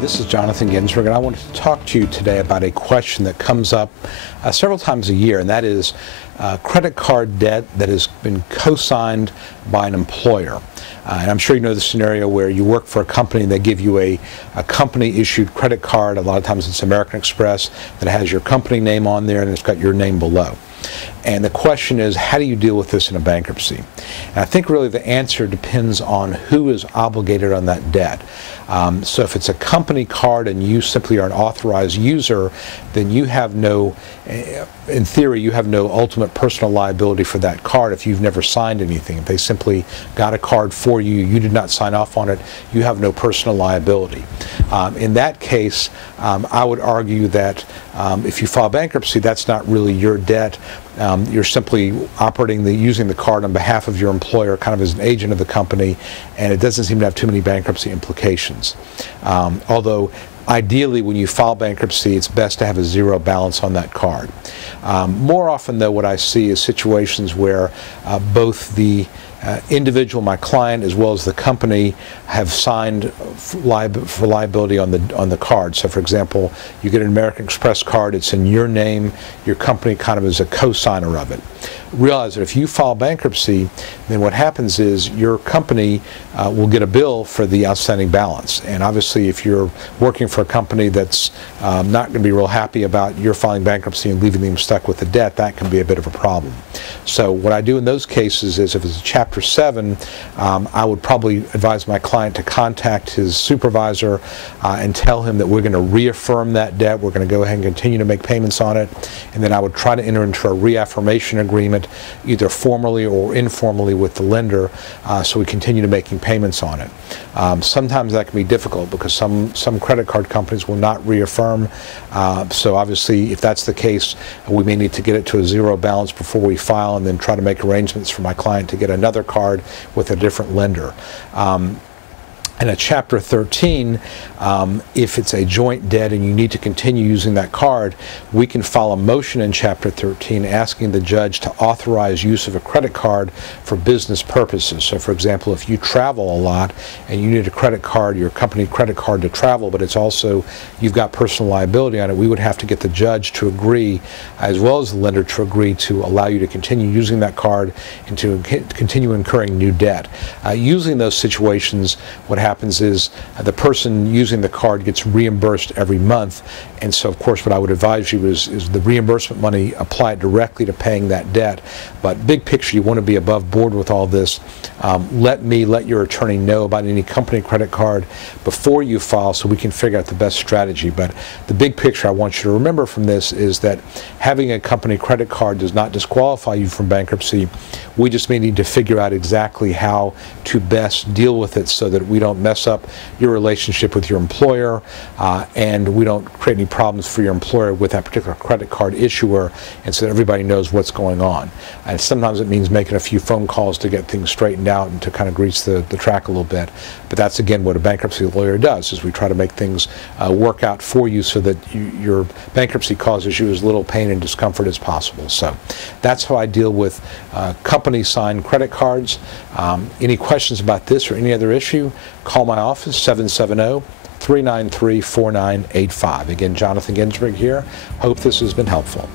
this is Jonathan Ginsberg, and I wanted to talk to you today about a question that comes up several times a year, and that is credit card debt that has been co-signed by an employer. And I'm sure you know the scenario where you work for a company and they give you a company-issued credit card. A lot of times it's American Express that has your company name on there and it's got your name below. And the question is, how do you deal with this in a bankruptcy? And I think really the answer depends on who is obligated on that debt. So if it's a company card and you simply are an authorized user, then you have no, in theory, you have no ultimate personal liability for that card if you've never signed anything. If they simply got a card for you, you did not sign off on it, you have no personal liability. In that case, I would argue that if you file bankruptcy, that's not really your debt. You're simply using the card on behalf of your employer, kind of as an agent of the company, and it doesn't seem to have too many bankruptcy implications. Although ideally, when you file bankruptcy, it's best to have a zero balance on that card. More often, though, what I see is situations where both the individual, my client, as well as the company have signed for liability on the card. So, for example, you get an American Express card, it's in your name, your company kind of is a co-signer of it. Realize that if you file bankruptcy, then what happens is your company will get a bill for the outstanding balance. And obviously, if you're working for a company that's not going to be real happy about your filing bankruptcy and leaving them stuck with the debt, that can be a bit of a problem. So what I do in those cases is, if it's a Chapter 7, I would probably advise my client to contact his supervisor and tell him that we're going to reaffirm that debt, we're going to go ahead and continue to make payments on it, and then I would try to enter into a reaffirmation agreement, either formally or informally with the lender, so we continue to making payments on it. Sometimes that can be difficult because some credit card companies will not reaffirm, so obviously if that's the case, we may need to get it to a zero balance before we file and then try to make arrangements for my client to get another card with a different lender. In a Chapter 13, if it's a joint debt and you need to continue using that card, we can file a motion in Chapter 13 asking the judge to authorize use of a credit card for business purposes. So, for example, if you travel a lot and you need a credit card, your company credit card to travel, but it's also, you've got personal liability on it, we would have to get the judge to agree, as well as the lender to agree, to allow you to continue using that card and to continue incurring new debt. Usually in those situations, what happens is the person using the card gets reimbursed every month, and so of course what I would advise you is the reimbursement money applied directly to paying that debt. But big picture, you want to be above board with all this. Let your attorney know about any company credit card before you file so we can figure out the best strategy. But the big picture I want you to remember from this is that having a company credit card does not disqualify you from bankruptcy. We just may need to figure out exactly how to best deal with it so that we don't mess up your relationship with your employer and we don't create any problems for your employer with that particular credit card issuer, and so that everybody knows what's going on. And sometimes it means making a few phone calls to get things straightened out and to kind of grease the track a little bit. But that's again what a bankruptcy lawyer does, is we try to make things work out for you so that your bankruptcy causes you as little pain and discomfort as possible. So that's how I deal with company signed credit cards. Any questions about this or any other issue, call my office, 770-393-4985. Again, Jonathan Ginsberg here. Hope this has been helpful.